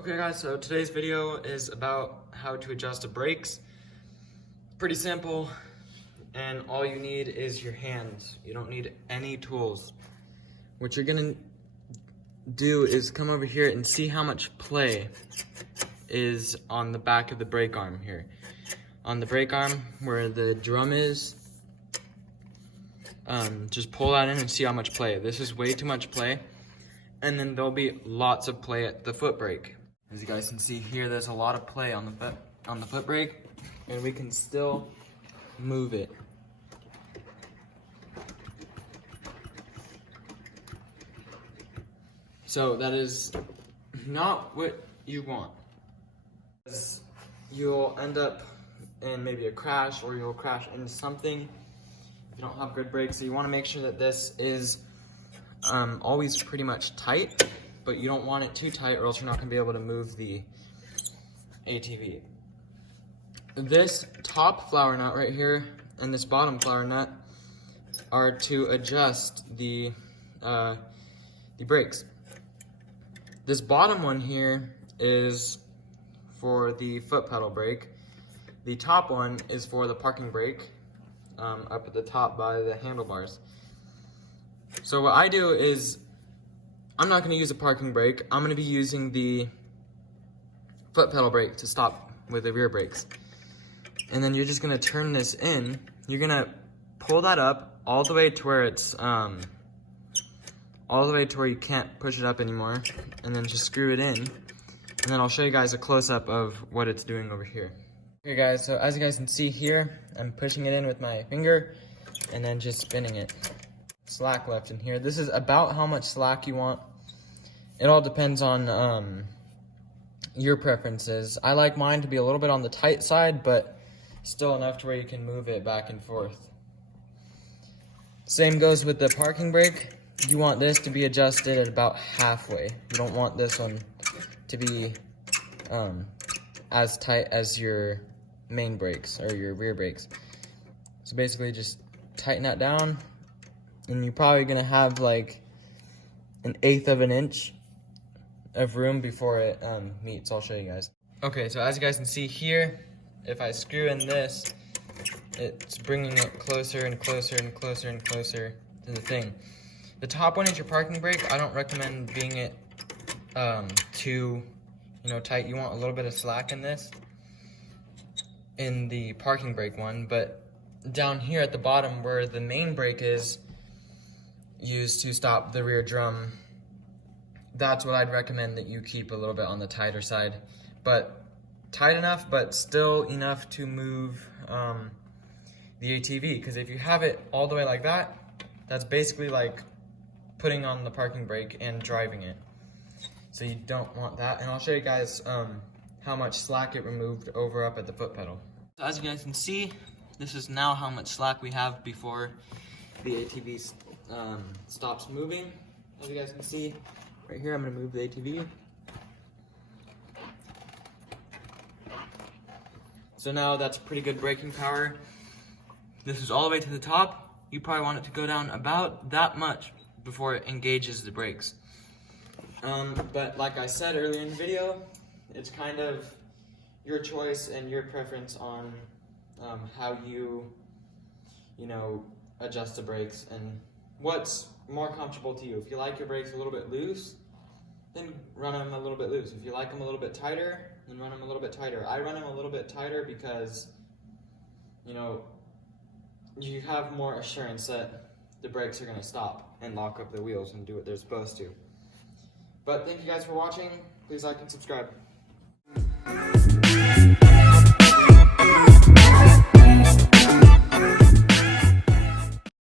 Okay guys, so today's video is about how to adjust the brakes. Pretty simple, and all you need is your hands. You don't need any tools. What you're gonna do is come over here and see how much play is on the back of the brake arm here. On the brake arm where the drum is, just pull that in and see how much play. This is way too much play. And then there'll be lots of play at the foot brake. As you guys can see here, there's a lot of play on the foot brake, and we can still move it. So that is not what you want. You'll end up in maybe a crash, or you'll crash into something if you don't have good brakes. So you want to make sure that this is always pretty much tight, but you don't want it too tight or else you're not going to be able to move the ATV. This top flower nut right here and this bottom flower nut are to adjust the brakes. This bottom one here is for the foot pedal brake. The top one is for the parking brake, up at the top by the handlebars. So what I do is, I'm not going to use a parking brake. I'm going to be using the foot pedal brake to stop with the rear brakes. And then you're just going to turn this in. You're going to pull that up all the way to where it's, all the way to where you can't push it up anymore. And then just screw it in. And then I'll show you guys a close-up of what it's doing over here. Okay guys, so as you guys can see here, I'm pushing it in with my finger and then just spinning it. Slack left in here. This is about how much slack you want. It all depends on your preferences. I like mine to be a little bit on the tight side, but still enough to where you can move it back and forth. Same goes with the parking brake. You want this to be adjusted at about halfway. You don't want this one to be as tight as your main brakes or your rear brakes. So basically just tighten that down, and you're probably gonna have like 1/8 of an inch of room before it meets. I'll show you guys. Okay, so as you guys can see here, if I screw in this, it's bringing it closer and closer and closer and closer to the thing. The top one is your parking brake. I don't recommend being it too tight. You want a little bit of slack in this, in the parking brake one, but down here at the bottom where the main brake is used to stop the rear drum, that's what I'd recommend that you keep a little bit on the tighter side, but tight enough, but still enough to move the ATV, because if you have it all the way like that, that's basically like putting on the parking brake and driving it. So you don't want that, and I'll show you guys how much slack it removed over up at the foot pedal. So as you guys can see, this is now how much slack we have before the ATV stops moving. As you guys can see, right here I'm going to move the ATV. So now that's pretty good braking power. This is all the way to the top. You probably want it to go down about that much before it engages the brakes. But like I said earlier in the video, it's kind of your choice and your preference on how you adjust the brakes and what's more comfortable to you. If you like your brakes a little bit loose, then run them a little bit loose. If you like them a little bit tighter, then run them a little bit tighter. I run them a little bit tighter because you have more assurance that the brakes are going to stop and lock up the wheels and do what they're supposed to. But thank you guys for watching. Please like and subscribe.